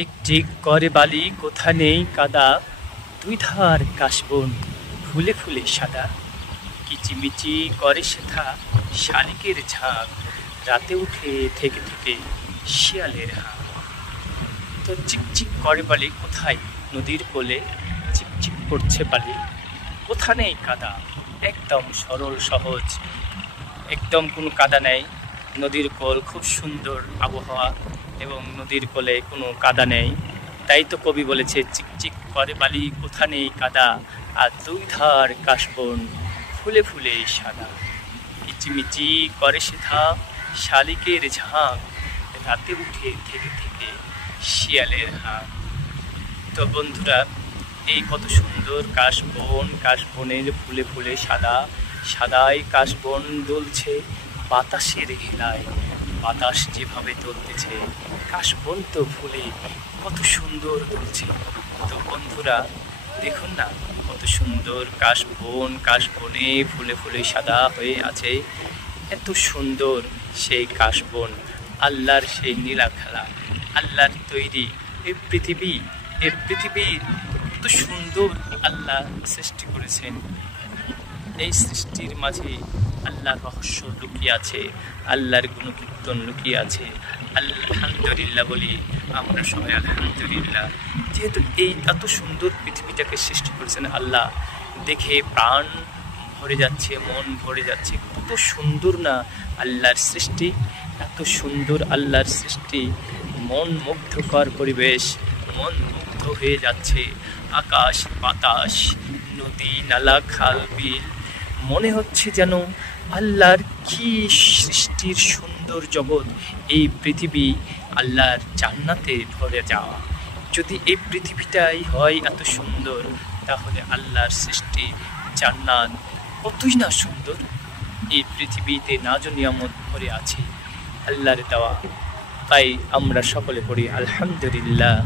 টিকটিক করে বালি, কোথা নেই কাদা, দুই ধার কাশবন ফুলে ফুলে সাদা। কিচিমিচি করে সেথা শালিকের ঝাঁক, রাতে উঠে থেকে থেকে শিয়ালের হাঁক। তো চিকচিক করে বালি কোথায়, নদীর কোলে চিকচিক করছে বালি, কোথা নেই কাদা। একদম সরল সহজ, একদম কোনো কাদা নেই। নদীর কোল, খুব সুন্দর আবহাওয়া এবং নদীর কোলে কোনো কাদা নেই। তাই তো কবি বলেছে চিকচিক করে বালি, কোথা নেই কাদা, আর দুই ধার কাশবন ফুলে ফুলে সাদা। কিচিমিচি করে সেথা শালিকের ঝাঁক, রাতে উঠে থেকে থেকে শিয়ালের হাঁক। তো বন্ধুরা, এই কত সুন্দর কাশবন, কাশবনের ফুলে ফুলে সাদা, সাদাই কাশবন দুলছে বাতাসের হেলায়। বাতাস যেভাবে দুলতেছে, কাশবন তো ফুলে কত সুন্দর দুলছে। তো বন্ধুরা দেখুন না, কত সুন্দর কাশবন, কাশবনে ফুলে ফুলে সাদা হয়ে আছে। এত সুন্দর সেই কাশবন, আল্লাহর সেই নীলা খেলা, আল্লাহর তৈরি এই পৃথিবী। এই পৃথিবীর কত সুন্দর আল্লাহ সৃষ্টি করেছেন। এই সৃষ্টির মাঝে আল্লাহর রহস্য লুকিয়ে আছে, আল্লাহর গুণকীর্তন লুকিয়ে আছে। আলহামদুলিল্লাহ বলি আমরা সবাই, আলহামদুলিল্লাহ। যেহেতু এই এত সুন্দর পৃথিবীটাকে সৃষ্টি করেছেন আল্লাহ, দেখে প্রাণ ভরে যাচ্ছে, মন ভরে যাচ্ছে। কত সুন্দর না আল্লাহর সৃষ্টি, এত সুন্দর আল্লাহর সৃষ্টি। মন মুগ্ধকর পরিবেশ, মন মুগ্ধ হয়ে যাচ্ছে। আকাশ বাতাস, নদী নালা খাল বিল, মনে হচ্ছে যেন আল্লাহর কি সৃষ্টির সুন্দর জগৎ। এই পৃথিবী আল্লাহর জান্নাতে ভরে যাওয়া। যদি এই পৃথিবীটাই হয় এত সুন্দর, তাহলে আল্লাহর সৃষ্টি জান্নাত কতই না সুন্দর। এই পৃথিবীতে নাজ নিয়ামত ভরে আছে আল্লাহর দেওয়া। তাই আমরা সকলে পড়ি আলহামদুলিল্লাহ,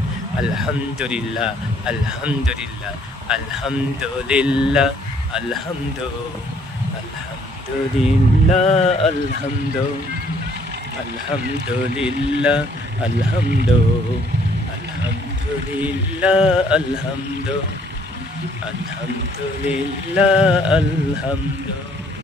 আলহামদুলিল্লাহ, আলহামদুলিল্লাহ, আলহামদুলিল্লাহ, আলহামদুলিল্লাহ, আলহামদুলিল্লাহ, আলহামদুলিল্লাহ, আলহামদুলিল্লাহ।